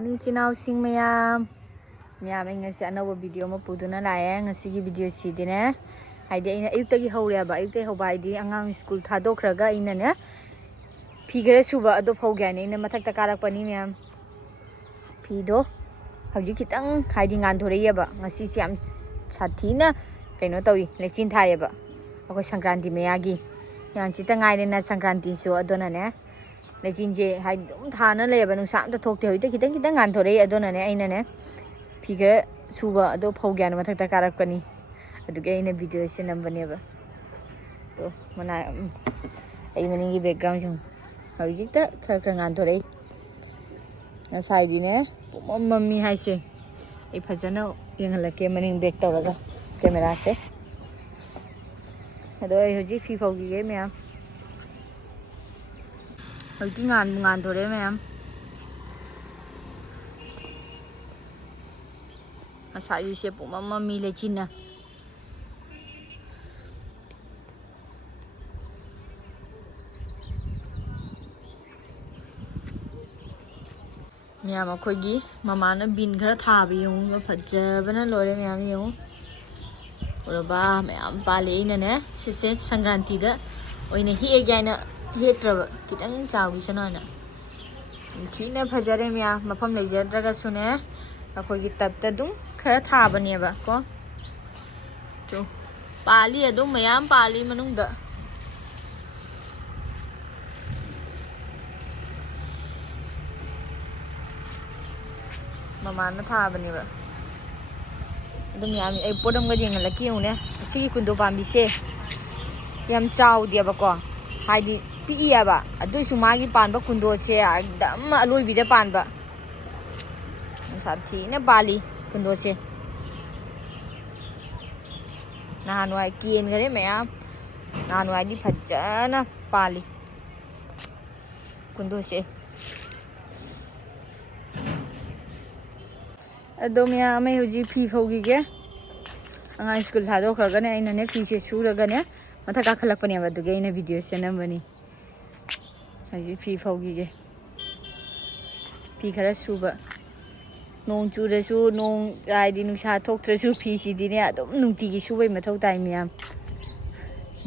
morning chinausing mayam ay ngasi anawba video ma puduna laye ngasigi video sidine haidi aina ayuktagi hawreba ayuktagi hawba haidi angang school thadokraga aina ne phigare suba ado phawgyane ina mathakta karakpani mayam phido hauji kitang haidi ngandhoreyeba ngasi si am sathina kaino tawi lechin thayeba akoi sankranti mayagi yang chita ngaine na sankranti so adona ne lechin je hai dum thana leba nu sam ta thokte hoite kitang kitang ngandhorei adona ne aina ne phigare suba ado phawgyane mathakta karakpani aduge aina video se nambane ba to mana ai maningi background jung hojikta khar khar ngandhorei na side ne mummy haise ai phajana yengalake maning back tawraga camera se ado ai hoji fi phawgi ge ma'am hoji ngan thore ma'am asai se mummy le china ma'am akoigi mama na bin khara thabi yung phajabana lore ma'am yung Uraba mayam pale ina ne sise sankranti da oine hi egyaina hetraba kitang chawi sanana thina phajare mya mafam leijadraga sune akoi gi tapta dum khara thabane ba ko to pali adum mayam pali manung da mama na thabane ba dum yam ai podam ga ding la kiu ne si kundo pambi se yam chau dia ba ko haidi pi ya ba adu su ma gi pan ba kundo se dam aloi bi da pan ba sa thi ne bali kundo se na nu ai kien ga re me ya na nu ai di phajana pali kundo se Adomya may hoji phi phawgi ge anga school thado khagane aina ne phi se suraga ne mathaka khalakpani ba duge ina video se namani hoji phi phawgi ge phi khara suba nong churasu nong ai di nusa thoktrasu phi si di ne adum nungti gi subai mathau tai miyam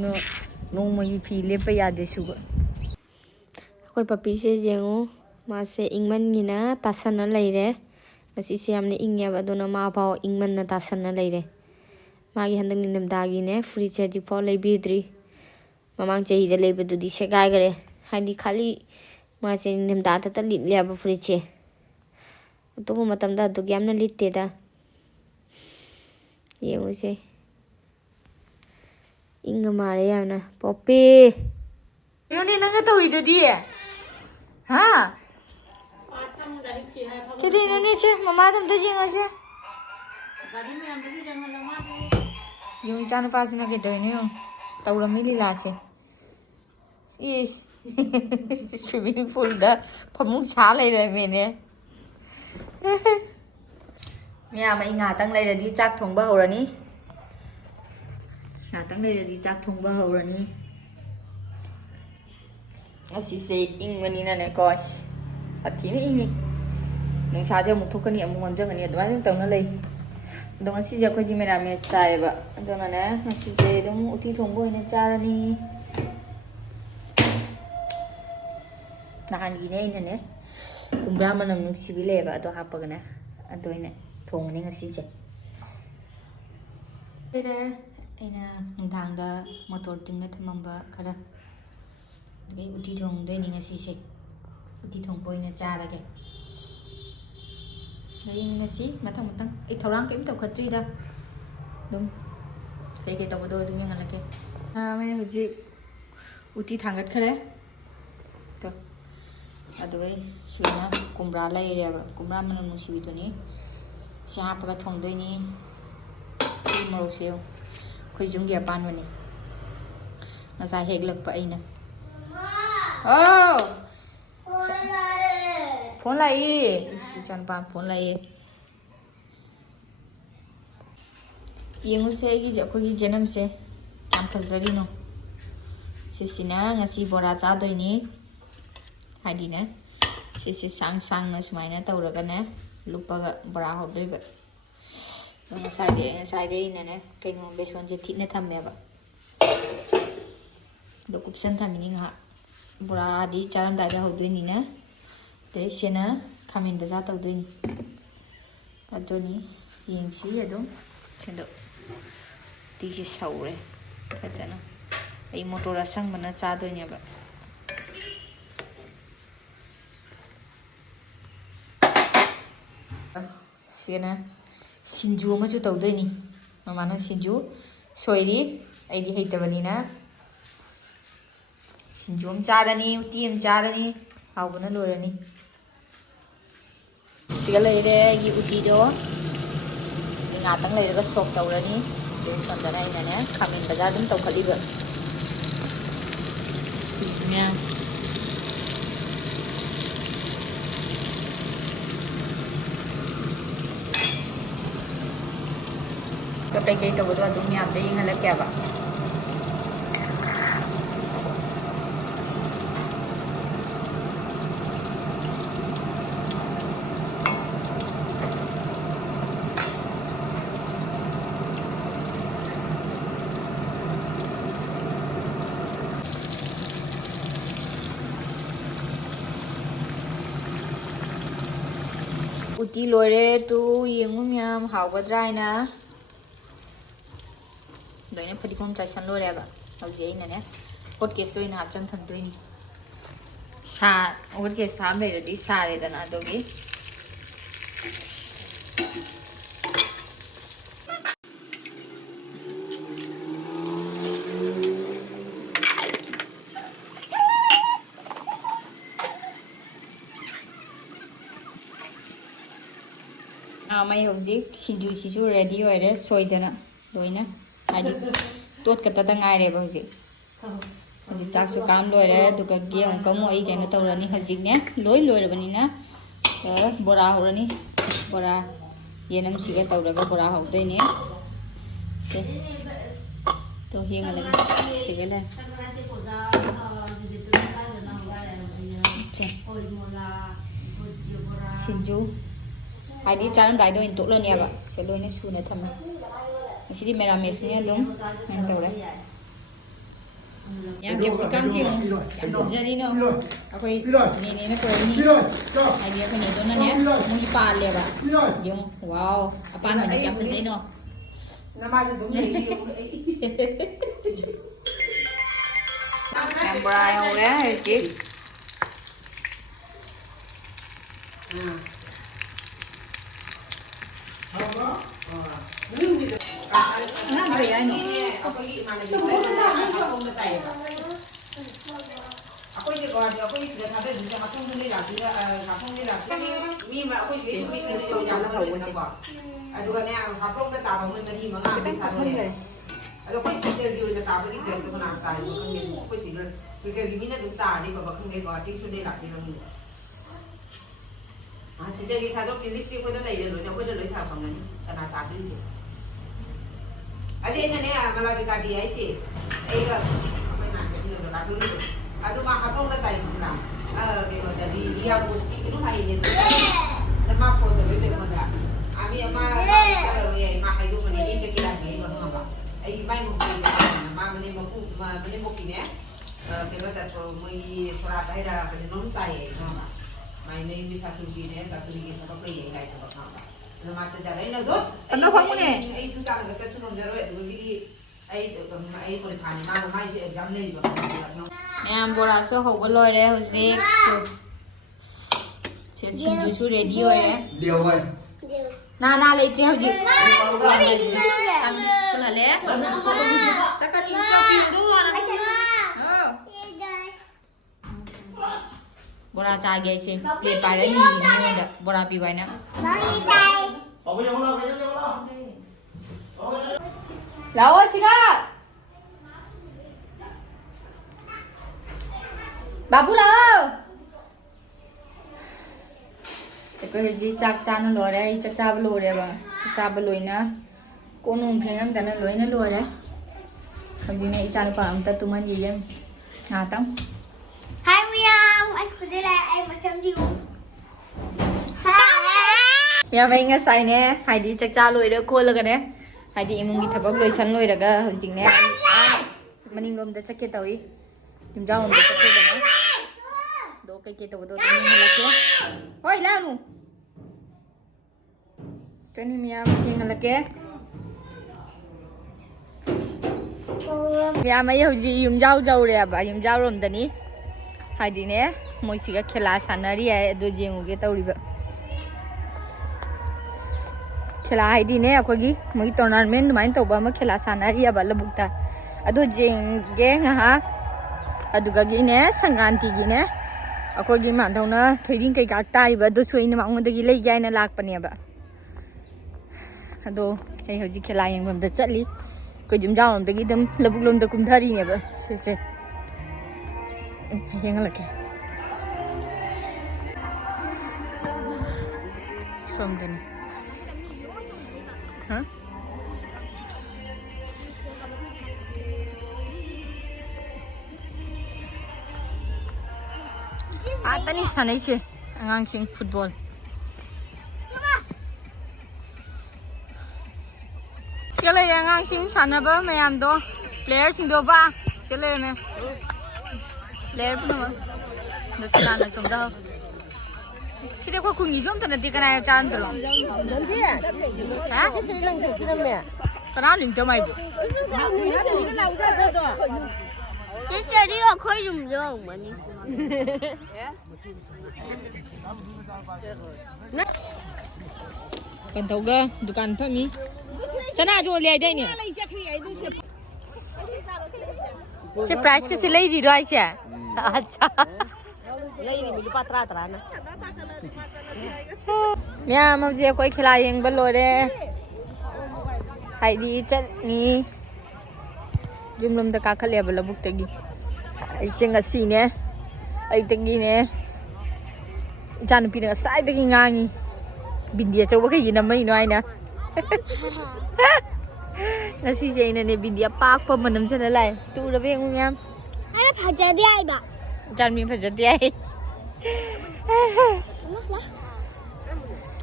no nong magi phi lepa yade suba koi papi se jengu ma se ingman ni na tasana leire Masi siamne ingya ba dona ma pao ingman na tasan na leire magi handang nindam dagi ne free charge pao lei bidri mamang chahi da lei bedu di segai gare hani khali ma se nindam da ta lit le ba free che to mu matam da to gyam na lit te da yengu se inga mare ya na popi yo ni nanga to idu di ha Kedi nani sih, mama tuh tadi nggak sih? Tadi memang tadi jangan lama deh. Yung sana pas na kita ini yung tahu lah milih lah sih. Is swimming pool dah, pemung salah itu mana? Mia mai ngatang lai di cak thong ba hora ni. Ngatang lai di cak thong ba hora ni. Asi say ing mani na ne kos. Sati ni ing ni. Nung sa je muk thokani amung onjang ani adwa ning tawna lei dong asi je khoi di mera me sai ba adona ne asi je dum uti thongbo ine charani nahan gi ne ine ne kumbra manam nung sibile ba ado hapaga ne ado ine thongani ngasi je ere ina nungthang da motor tingna thamamba khara dei uti thong dei ni ngasi se uti thongbo ine charage Ngayon na si matang ay thorang kayo tao khatri da dum kay kay tao do dum yung alake may hoji uti thangat khare to adoi sina kumbra lai re ba kumbra man nu si bidoni sia pa thong doi ni ti mo seo khoi jung ge pan mani na sai hek lak pa aina oh phone lại đi chan pa phone lại yengu se gi ja ko gi janam se am phazari no se sina ngasi bora cha doi ni hadi na ꯁꯤꯁꯦ ꯁꯥꯡꯅ ꯁꯨꯃꯥꯏꯅ ꯇꯧꯔꯒꯅꯦ ꯂꯨꯞꯄꯒ ꯕꯣꯔꯥ ꯍꯧꯗꯣꯏꯕ ꯑꯗꯣ ꯉꯁꯥꯏꯗꯤ ꯑꯩꯅꯅꯦ ꯀꯩꯅꯣ ꯕꯦꯁꯣꯟꯁꯦ ꯊꯤꯠꯅ ꯊꯝꯃꯦꯕ ꯑꯗꯣ ꯀꯨꯞꯁꯟ ꯊꯝꯃꯤꯅꯤ ꯉꯥꯏꯍꯥꯛ ꯕꯣꯔꯥꯗꯤ ꯆꯥꯔꯝꯗꯥꯏꯗ ꯍꯧꯗꯣꯏꯅꯤꯅ ꯑꯗꯩ ꯁꯤꯅ ꯈꯥꯃꯦꯟ ꯕꯖꯥꯔ ꯇꯧꯗꯣꯏꯅꯤ ꯑꯗꯨꯅꯤ ꯌꯦꯡꯁꯤ ꯑꯗꯨꯝ ꯁꯤꯗ ꯎꯇꯤꯁꯦ ꯁꯧꯔꯦ ꯐꯖꯅ ꯑꯩ ꯃꯣꯇꯣꯔ ꯑꯁꯪꯕꯅ ꯆꯥꯗꯣꯏꯅꯦꯕ ꯁꯤꯅ ꯁꯤꯡꯖꯨ ꯑꯃꯁꯨ ꯇꯧꯗꯣꯏꯅꯤ ꯃꯃꯥꯅ ꯁꯤꯡꯖꯨ ꯁꯣꯏꯔꯤ ꯑꯩꯗꯤ ꯍꯩꯇꯕꯅꯤꯅ ꯁꯤꯡꯖꯨ ꯑꯃ ꯆꯥꯔꯅꯤ ꯎꯇꯤ ꯑꯃ ꯆꯥꯔꯅꯤ ꯍꯥꯎꯕꯅ ꯂꯣꯏꯔꯅꯤ ꯁꯤꯒ ꯂꯩꯔꯦ ꯑꯩꯒꯤ ꯎꯇꯤꯗꯣ ꯉꯥꯛꯇꯪ ꯂꯩꯔꯒ ꯁꯣꯛ ꯇꯧꯔꯅꯤ ꯑꯗꯩ ꯁꯣꯝꯗꯅ ꯑꯩꯅꯅꯦ ꯈꯥꯃꯦꯟ ꯕꯖꯥꯔ ꯑꯗꯨꯝ ꯇꯧꯈꯠꯂꯤꯕ ꯁꯤꯁꯤꯅꯦ ꯀꯩꯀꯩ ꯇꯧꯕꯗꯣ ꯑꯗꯨꯝ ꯃꯌꯥꯝꯗ ꯌꯦꯡꯍꯜꯂꯛꯀꯦꯕ ꯎꯇꯤ ꯂꯣꯏꯔꯦ ꯇꯨ ꯌꯦꯡꯉꯨ ꯃꯌꯥꯝ ꯍꯥꯎꯒꯗ꯭ꯔꯥ ꯍꯥꯏꯅ ꯂꯣꯏꯅ ꯐꯗꯤꯒꯣꯝ ꯆꯥꯏꯁꯟ ꯂꯣꯏꯔꯦꯕ ꯍꯧꯖꯤꯛ ꯑꯩꯅꯅꯦ ꯍꯣꯠ ꯀꯦꯁꯇ ꯑꯣꯏꯅ ꯍꯥꯞꯆꯟ ꯊꯝꯗꯣꯏꯅꯤ ꯍꯣꯠ ꯀꯦꯁꯇ ꯍꯥꯞ ꯂꯩꯔꯗꯤ ꯁꯥꯔꯦꯗꯅ ꯑꯗꯨꯒꯤ ꯃꯩ ꯍꯧꯖꯤꯛ ꯁꯤꯡꯖꯨꯁꯤꯁꯨ ꯔꯦꯗꯤ ꯑꯣꯏꯔꯦ ꯁꯣꯏꯗꯅ ꯂꯣꯏꯅ ꯍꯥꯏꯗꯤ ꯇꯣꯠꯀꯇꯗ ꯉꯥꯏꯔꯦꯕ ꯍꯧꯖꯤꯛ ꯆꯥꯛꯁꯨ ꯀꯥꯝ ꯂꯣꯏꯔꯦ ꯑꯗꯨꯒ ꯑꯃꯨꯛꯀ ꯑꯃꯨꯛ ꯑꯩ ꯀꯩꯅꯣ ꯇꯧꯔꯅꯤ ꯍꯧꯖꯤꯛꯅꯦ ꯂꯣꯏꯔꯕꯅꯤꯅ ꯕꯣꯔꯥ ꯍꯧꯔꯅꯤ ꯕꯣꯔꯥ ꯌꯦꯅꯝꯁꯤꯒ ꯇꯧꯔꯒ ꯕꯣꯔꯥ ꯍꯧꯗꯣꯏꯅꯦ 또 ꯍꯦꯡꯉꯂꯒ ꯁꯤꯒ ꯂꯩ ꯁꯤꯡꯖꯨ ꯍꯥꯏꯗꯤ ꯆꯥꯔꯝꯗꯥꯏꯗ ꯑꯣꯏꯅ ꯇꯣꯠꯂꯅꯦꯕ ꯁꯤ ꯂꯣꯏꯅ ꯁꯨꯅ ꯊꯝꯃꯦ ꯉꯁꯤꯗꯤ ꯃꯦꯔꯥꯃꯦꯁꯅꯦ ꯑꯗꯨꯝ ꯀꯩꯅꯣ ꯇꯧꯔꯦ ꯌꯥꯝ ꯀꯦꯞꯁꯤꯀꯝꯁꯤ ꯌꯥꯝ ꯐꯖꯔꯤꯅꯣ ꯑꯩꯈꯣꯏ ꯅꯦꯅꯦꯅ ꯄꯨꯔꯛꯏꯅꯤ ꯍꯥꯏꯗꯤ ꯑꯩꯈꯣꯏ ꯅꯦꯗꯣꯅꯅꯦ ꯃꯣꯏꯒꯤ ꯄꯥꯜꯂꯦꯕ ꯌꯦꯡꯉꯨ ꯋꯥꯎ ꯑꯄꯥꯟꯕꯅꯦ ꯀꯌꯥꯝ ꯐꯖꯩꯅꯣ ꯌꯥꯝ ꯕꯣꯔꯥ ꯍꯧꯔꯦ ꯍꯧꯖꯤꯛ ꯅꯪ ꯀꯔꯤ ꯍꯥꯏꯅꯣ ꯑꯩꯈꯣꯏꯒꯤ ꯏꯃꯥꯟꯅꯕꯤ ꯍꯥꯐꯣꯡꯗ ꯇꯥꯏꯌꯦꯕ ꯑꯩꯈꯣꯏꯁꯦ ꯒꯣꯍꯥꯇꯤ ꯑꯩꯈꯣꯏ ꯁꯤꯗ ꯊꯥꯗꯣꯏꯁꯦ ꯍꯥꯐꯣꯡꯗ ꯂꯥꯛꯇꯣꯏꯗ ꯍꯥꯐꯣꯡꯗ ꯂꯥꯛꯇꯣꯏ ꯃꯤ ꯑꯩꯈꯣꯏ ꯁꯤꯗ ꯃꯤ ꯌꯥꯝꯅ ꯍꯧꯕꯅꯦꯀꯣ ꯑꯗꯨꯒꯅꯦ ꯍꯥꯐꯣꯡꯗ ꯇꯥꯕ ꯃꯣꯏ 4-5 ꯑꯃꯗꯤ ꯊꯥꯗꯣꯛꯑꯦ ꯑꯗꯣ ꯑꯩꯈꯣꯏ ꯁꯤꯁꯇꯔꯒꯤ ꯑꯣꯏꯅ ꯇꯥꯕꯒꯤ ꯗ꯭ꯔꯦꯁꯇꯣ ꯀꯅꯥ ꯇꯥꯔꯤꯕ ꯈꯪꯗꯦ ꯑꯩꯈꯣꯏ ꯁꯤꯁꯇꯔꯒꯤ ꯃꯤꯅ ꯑꯗꯨꯝ ꯇꯥꯔꯗꯤ ꯕꯕꯥ ꯈꯪꯗꯦ ꯒꯣꯍꯥꯇꯤ ꯁꯨꯗꯦ ꯂꯥꯛꯇꯣꯏꯔ ꯁꯤꯁꯇꯔꯒꯤ ꯊꯥꯗꯣꯛꯀꯤ ꯂꯤꯁꯇꯤ ꯑꯩꯈꯣꯏꯗ ꯂꯩꯔꯦ ꯂꯣꯏꯅ ꯑꯩꯈꯣꯏꯗ ꯂꯣꯏ ꯊꯥ ꯐꯪꯒꯅꯤ ꯀꯅꯥ ꯇꯥꯗꯣꯏꯁꯦ ꯑꯩꯅꯅꯦ ꯃꯂꯥꯕꯤꯀꯥꯗꯤ ꯍꯥꯏꯁꯦ ꯑꯩꯒ ꯑꯩꯈꯣꯏ ꯅꯥꯟꯖꯅꯤꯡꯕ ꯂꯥꯛꯇꯣꯏꯅꯤꯗꯣ ꯑꯗꯨ ꯃꯥ ꯍꯥꯐꯣꯡꯗ ꯇꯥꯏ ꯈꯪꯕ꯭ꯔꯥ ꯀꯩꯅꯣꯗ ꯂꯤꯌꯥꯡꯒꯣꯁꯀꯤ ꯀꯩꯅꯣ ꯍꯥꯏꯌꯦ ꯃꯥ ꯐꯣꯟ ꯇꯧꯔꯤꯕ ꯑꯩꯉꯣꯟꯗ ꯃꯥ ꯆꯠꯂꯔꯣꯏ ꯌꯥꯏ ꯃꯥ ꯍꯥꯏꯗꯣꯛꯄꯅꯦ ꯑꯩ ꯆꯠꯀꯦꯔꯥꯁꯦ ꯑꯩꯕ ꯈꯪꯉꯕ ꯑꯩ ꯃꯥꯏ ꯃꯄꯨꯅ ꯃꯥ ꯃꯅꯦꯝꯕꯣꯛꯀꯤꯅꯦ ꯀꯩꯅꯣꯗ ꯃꯣꯏꯒꯤ ꯁꯣꯔꯥꯠ ꯍꯥꯏꯔ ꯀꯩꯅꯣꯝ ꯇꯥꯏꯌꯦ ꯈꯪꯉꯕ ꯃꯥꯏ ꯃꯌꯨꯝꯒꯤ ꯁꯥꯁꯨꯒꯤꯅꯦ ꯁꯥꯁꯨꯒꯤ ꯊꯕꯛ ꯂꯩꯌꯦ ꯀꯥꯏ ꯊꯕꯛ ꯈꯪꯉꯕ ꯑꯗꯣ ꯃꯥ ꯆꯠꯖꯔ ꯑꯩꯅ ꯑꯗꯣ ꯑꯩꯁꯨ ꯆꯥꯛꯂꯒ ꯆꯠꯁꯨ ꯉꯝꯖꯔꯣꯏ ꯑꯗꯨꯗꯒꯤꯗꯤ ꯑꯩ ꯄꯣꯂꯤꯐꯥꯅꯤ ꯃꯥꯒ ꯃꯥꯏꯁꯨ ꯑꯦꯛꯖꯥꯝ ꯂꯩꯕ ꯃꯌꯥꯝ ꯕꯣꯔꯥꯁꯨ ꯍꯧꯕ ꯂꯣꯏꯔꯦ ꯍꯧꯖꯤꯛ ꯁꯤꯡꯖꯨꯁꯨ ꯔꯦꯗꯤ ꯑꯣꯏꯔꯦ ꯅꯥ ꯂꯩꯇ꯭ꯔꯦ ꯍꯧꯖꯤꯛ ꯁ꯭ꯀꯨꯜ ꯍꯜꯂꯦ ꯕꯣꯔꯥ ꯆꯥꯒꯦ ꯑꯩꯁꯦ ꯄ꯭ꯂꯦꯠ ꯄꯥꯏꯔꯅꯤ ꯃꯤꯉꯣꯟꯗ ꯕꯣꯔꯥ ꯄꯤꯌꯨ ꯍꯥꯏꯅ ꯂꯥꯛꯑꯣ ꯁꯤꯒ बाबू लाओ ꯑꯩꯈꯣꯏ ꯍꯧꯖꯤꯛ ꯆꯥꯛ ꯆꯥꯅ ꯂꯣꯏꯔꯦ ꯑꯩ ꯆꯥꯛ ꯆꯥꯕ ꯂꯣꯏꯔꯦꯕ ꯆꯥꯛ ꯆꯥꯕ ꯂꯣꯏꯅ ꯀꯣꯟ ꯅꯨꯡ ꯐꯦꯡꯉꯝꯗꯅ ꯂꯣꯏꯅ ꯂꯣꯏꯔꯦ ꯍꯧꯖꯤꯛꯅꯦ ꯏꯆꯥꯅꯨꯄꯥ ꯑꯝꯇ ꯇꯨꯝꯍꯟꯈꯤꯒꯦ ꯉꯥꯏꯍꯥꯛꯇꯪ Hi William, I school today. I was some you. ꯃꯌꯥꯝ ꯑꯩ ꯉꯁꯥꯏꯅꯦ ꯍꯥꯏꯗꯤ ꯆꯥꯛꯆꯥ ꯂꯣꯏꯔ ꯈꯣꯠꯂꯒꯅꯦ ꯍꯥꯏꯗꯤ ꯏꯃꯨꯡꯒꯤ ꯊꯕꯛ ꯂꯣꯏꯁꯟ ꯂꯣꯏꯔꯒ ꯍꯧꯖꯤꯛꯅꯦ ꯃꯅꯤꯡꯂꯣꯝꯗ ꯆꯠꯀꯦ ꯇꯧꯏ ꯌꯨꯝꯖꯥꯎꯔꯣꯝꯗ ꯆꯠꯀꯦꯗꯅ ꯑꯗꯣ ꯀꯩꯀꯩ ꯇꯧꯕꯗꯣ ꯑꯗꯨꯝ ꯌꯦꯡꯍꯜꯂꯛꯀꯦ ꯍꯣꯏ ꯂꯥꯛꯅꯨ ꯆꯅꯤ ꯃꯌꯥꯝ ꯌꯦꯡꯍꯜꯂꯛꯀꯦ ꯃꯌꯥꯝ ꯑꯩ ꯍꯧꯖꯤꯛ ꯌꯨꯝꯖꯥꯎ ꯌꯧꯔꯦꯕ ꯌꯨꯝꯖꯥꯎꯔꯣꯝꯗꯅꯤ ꯍꯥꯏꯗꯤꯅꯦ ꯃꯣꯏꯁꯤꯒ ꯈꯦꯂꯥ ꯁꯥꯟꯅꯔꯤ ꯍꯥꯏ ꯑꯗꯨ ꯌꯦꯡꯉꯨꯒꯦ ꯇꯧꯔꯤꯕ ꯈꯦꯂꯥ ꯍꯥꯏꯗꯤꯅꯦ ꯑꯩꯈꯣꯏꯒꯤ ꯃꯣꯏꯒꯤ ꯇꯣꯔꯅꯥꯃꯦꯟ ꯑꯗꯨꯃꯥꯏꯅ ꯇꯧꯕ ꯑꯃ ꯈꯦꯂꯥ ꯁꯥꯟꯅꯔꯤꯑꯕ ꯂꯧꯕꯨꯛꯇ ꯑꯗꯨ ꯌꯦꯡꯒꯦ ꯉꯥꯏꯍꯥꯛ ꯑꯗꯨꯒꯒꯤꯅꯦ ꯁꯪꯀ꯭ꯔꯥꯟꯇꯤꯒꯤꯅꯦ ꯑꯩꯈꯣꯏꯒꯤ ꯃꯥꯟꯗꯧꯅ ꯊꯣꯏꯗꯤꯡ ꯀꯩꯀꯥ ꯇꯥꯔꯤꯕ ꯑꯗꯨꯁꯨ ꯑꯩꯅ ꯃꯉꯣꯟꯗꯒꯤ ꯂꯩꯒꯦ ꯍꯥꯏꯅ ꯂꯥꯛꯄꯅꯦꯕ ꯑꯗꯣ ꯑꯩ ꯍꯧꯖꯤꯛ ꯈꯦꯂꯥ ꯌꯦꯡꯐꯝꯗ ꯆꯠꯂꯤ ꯑꯩꯈꯣꯏ ꯌꯨꯝꯖꯥꯎꯔꯣꯝꯗꯒꯤ ꯑꯗꯨꯝ ꯂꯧꯕꯨꯛ ꯂꯣꯝꯗ ꯀꯨꯝꯊꯔꯤꯅꯦꯕ ꯁꯤꯁꯦ ꯌꯦꯡꯍꯜꯂꯛꯀꯦ ꯁꯣꯝꯗꯅꯤ ꯍꯥ ꯑꯥꯇꯅꯤ ꯁꯥꯟꯅꯩꯁꯦ ꯑꯉꯥꯡꯁꯤꯡ ꯐꯨꯠꯕꯣꯜ ꯁꯤꯒ ꯂꯩꯔꯦ ꯑꯉꯥꯡꯁꯤꯡ ꯁꯥꯟꯅꯕ ꯃꯌꯥꯝꯗꯣ ꯄ꯭ꯂꯦꯌꯔꯁꯤꯡꯗꯣ ꯕꯥ ꯁꯤꯒ ꯂꯩꯔꯝꯃꯦ ꯄ꯭ꯂꯦꯌꯔ ꯄꯨꯝꯅꯃꯛ ꯑꯗꯣ ꯀꯅꯥꯅ ꯆꯣꯡꯗ ꯁꯤꯗꯤ ꯑꯩꯈꯣꯏ ꯈꯨꯟꯒꯤꯁꯨ ꯑꯝꯇ ꯅꯠꯇꯦ ꯀꯅꯥ ꯆꯥꯟꯗ꯭ꯔꯣ ꯀꯅꯥ ꯂꯤꯡꯇ ꯃꯥꯏꯕꯣ ꯆꯦꯆꯔꯤ ꯑꯩꯈꯣꯏ ꯌꯨꯝꯗ ꯍꯧꯕꯅꯤ ꯀꯟꯊꯧꯒ ꯗꯨꯀꯥꯟ ꯐꯝꯃꯤ ꯁꯅꯥ ꯌꯣꯜꯂꯦ ꯍꯥꯏꯗꯥꯏꯅꯦ ꯁꯤ ꯄ꯭ꯔꯥꯏꯁ ꯀꯁꯤ ꯂꯩꯔꯤꯔꯣ ꯍꯥꯏꯁꯦ ꯑꯠꯆꯥ ꯂꯩꯔꯤꯃꯤ ꯂꯨꯄꯥ 10 ꯃꯌꯥꯝ ꯍꯧꯖꯤꯛ ꯑꯩꯈꯣꯏ ꯈꯦꯂꯥ ꯌꯦꯡꯕ ꯂꯣꯏꯔꯦ ꯍꯥꯏꯗꯤ ꯆꯠꯅꯤ ꯌꯨꯝꯂꯣꯝꯗ ꯀꯥꯈꯠꯂꯦꯕ ꯂꯧꯕꯨꯛꯇꯒꯤ ꯑꯩꯁꯦ ꯉꯁꯤꯅꯦ ꯑꯌꯨꯛꯇꯒꯤꯅꯦ ꯏꯆꯥꯅꯨꯄꯤꯅ ꯉꯁꯥꯏꯗꯒꯤ ꯉꯥꯡꯉꯤ ꯕꯤꯟꯗꯤ ꯑꯆꯧꯕ ꯀꯩꯒꯤ ꯅꯝꯃꯛꯏꯅꯣ ꯍꯥꯏꯅ ꯉꯁꯤꯁꯦ ꯑꯩꯅꯅꯦ ꯕꯤꯟꯗꯤ ꯑꯄꯥꯛꯄ ꯑꯃ ꯅꯝꯁꯤꯜꯂ ꯂꯥꯛꯑꯦ ꯇꯨꯔꯕ ꯌꯦꯡꯉꯨ ꯃꯌꯥꯝ ꯑꯩꯅ ꯐꯖꯗꯦ ꯍꯥꯏꯕ ꯏꯆꯥꯅꯨꯄꯤ ꯐꯖꯗꯦ ꯍꯥꯏ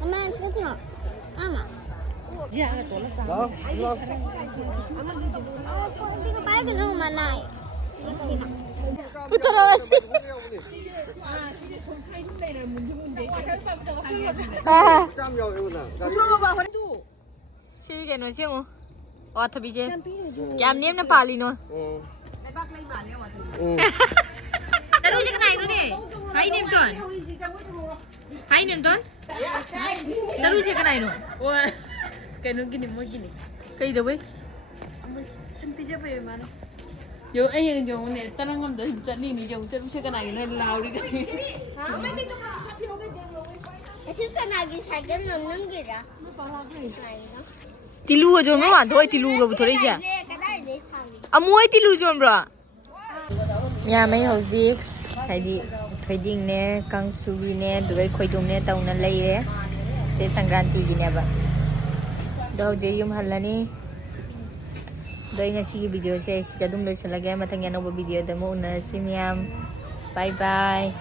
ꯑꯃ ꯁꯤꯒ ꯑꯃ pakai mana? Putarasi. Si keno si mo. O thabi je. Kyam nem na pali no. Taru je kanai no ne. Hai nem ton. Hai nem ton. Taru je kanai no. O keno gini mo gini. Kai da wei. Simpi je bai mana. Yo anh em yo ne tanang ngam da chặt ni mi yo chặt se cái này nó lao đi cái. Chứ cái này cái sạch cái nó nâng kìa ra. Tilu jo no ma thoi tilu ga bu thori ja. Amoi tilu jo bra. Ya mai hojik haidi trading ne kangsuri ne dugai khoidum ne tauna lei re se sangranti gi ne ba. Do je yum halani. Doi ngasi video saya sika dum loisalagay matang yan video demo una si Miam. Bye bye.